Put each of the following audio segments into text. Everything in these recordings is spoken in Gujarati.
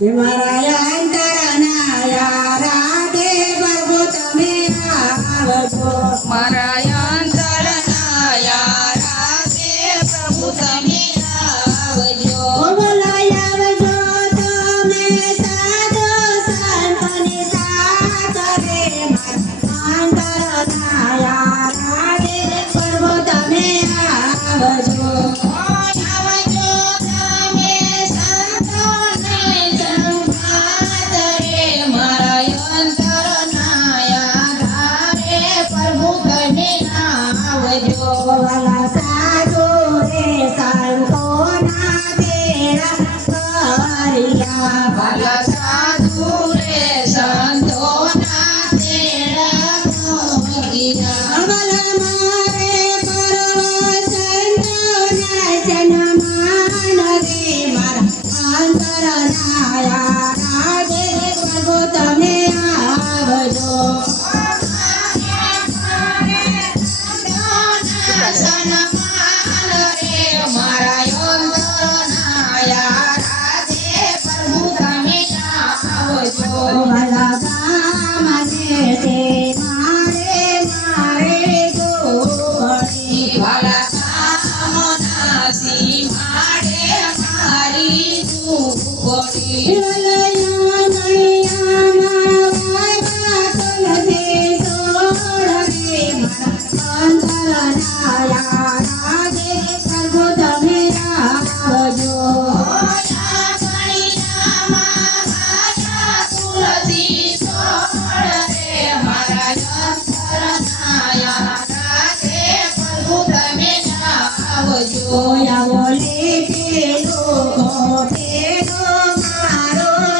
મારા અંતરના રાધે પ્રભુ તમે આવજો મારા અંતરના રાધે પ્રભુ તમે આવજો બોલાય આવજો તમે સાધુ સંતોની સાથ રે મારા અંતરના રાધે પ્રભુ તમે આવજો વાલા સાધુ રે સંતોના તેરા કરિયા વાલા સાધુ રે સંતોના તેરા કરિયા વાલા મારે પરવા સંતોના જન્માન રે મારા અંતરના રાધે પ્રભુ તમે આવજો વાલા ગામને તે મારે મારે ગોળી વાલા કામનાથી મારે મારી દુખોડી વાલા મૈયામાં વાયકા તુલસી સોડે મારા અંતરના રાધે પ્રભુ તમે આવજો ઓયા બોલે પેલો મારો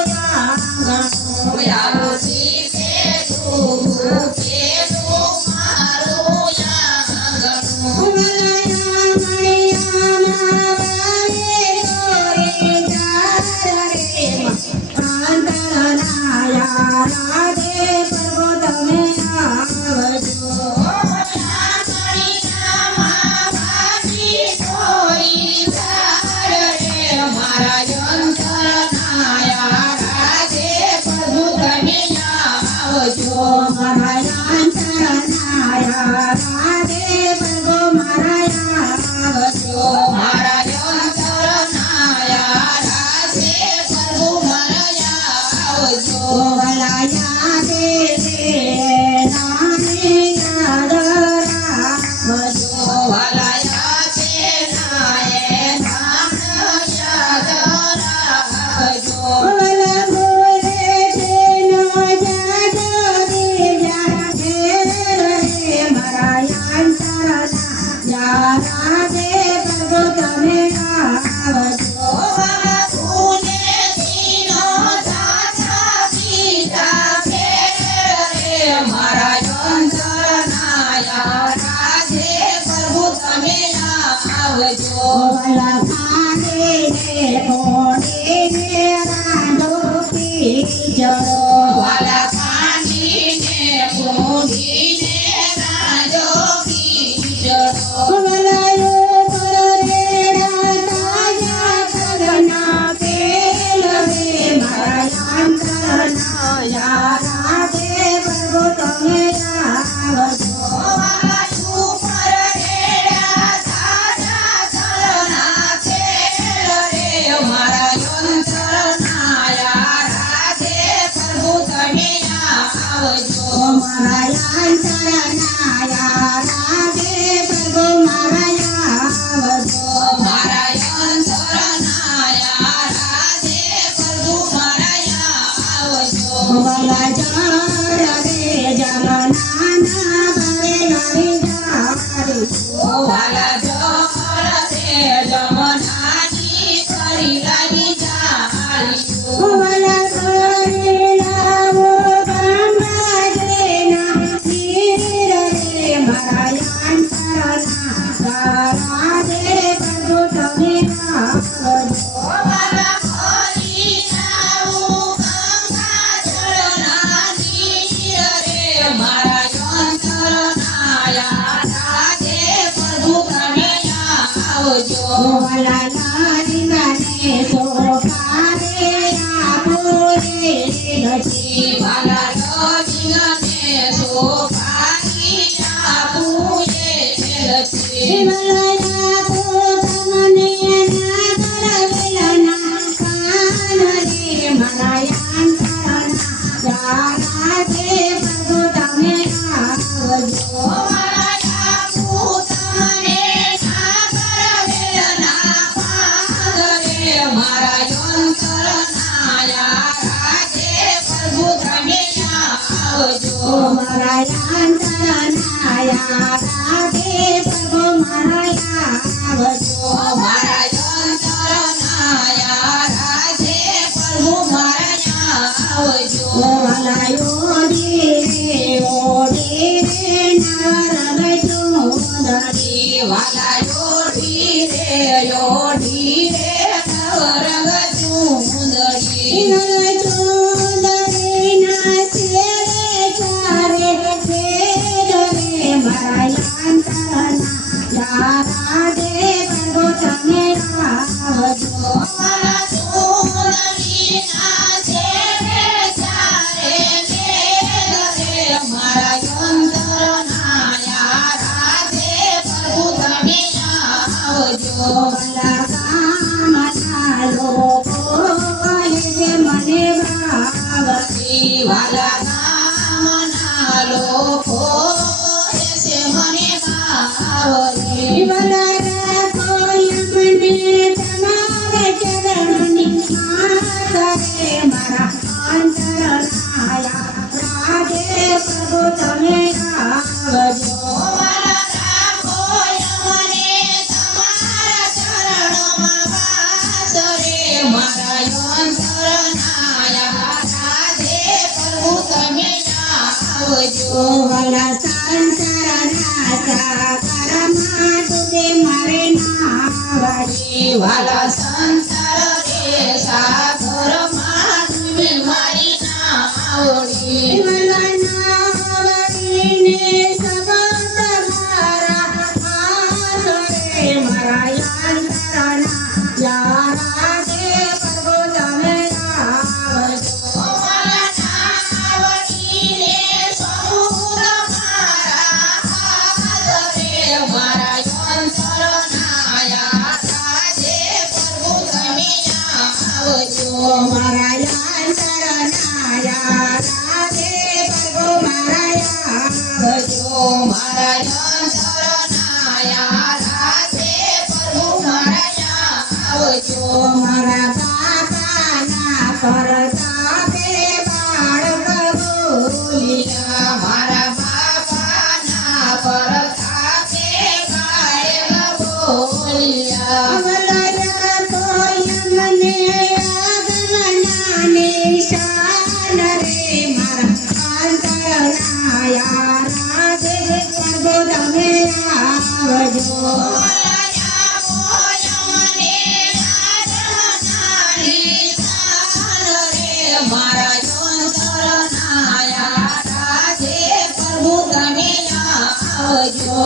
મારા અંતરનાયા રાધે પ્રભુ મારા આવજો મારા અંતરનાયા રાધે પ્રભુ મારા આવજો ઓલાયોડી રે નારદ ચુંદડી વાલા યોઢી રે નવરંગ ચુંદડી ચુંદડી ના શેરે ચારે રે મારા અંતરના રાધે પ્રભુ તમે આવજો મારા ચુંદડીના છેડે ચારે રે મારા અંતરનાયા રાધે પ્રભુ તમે આવજો ગામના લોકો કહે છે મને ભાવતી વાલા ગામના લોકો કહે છે મને ભાવતી વલરા કોઈ મને તમારા ચરણની આસરે મારા અંતરનાયા રાધે પ્રભુ તમે આવજો વાલા રાખો મને તમારા ચરણોમાં વાસ રે મારા અંતરનાયા રાધે પ્રભુ તમે આવજો વલા સંસારના સાકરમાં તુજે મારે નાવડી વાલા સંસાર રે સાગરમાં ડૂબે મારી નાવડી વલા નાવડીને સબત મારા આસરે મારા અંતરના યારા દે પ્રભુ તમે આવજો વાલા નાવડીને સમુદ્ર મારા આદરે મારા અંતરનાયા રાધે પ્રભુ તમે આવજો મારા અંતરનાયા રાધે પ્રભુ મારા આવજો મારા અંતરનાયા રાધે પ્રભુ મારા આવજો મારા બાપાના પરતાપે બાળક બોલિયા મારા બાપાના પરતાપે ગાયક બોલ્યા અવલરા કોઈ મને આગમના નિશાન રે મારા અંતરનાયા રાધે પ્રભુ તમે આવજો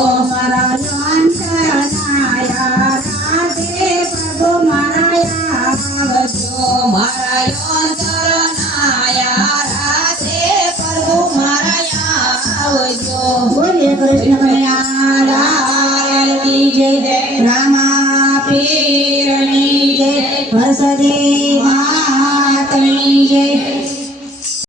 મારા અંતરનાયા રાધે પ્રભુ મારા આવજો બોલે કૃષ્ણ કનૈયા લાલ કી જય રામા પીરની જય વસુદેવા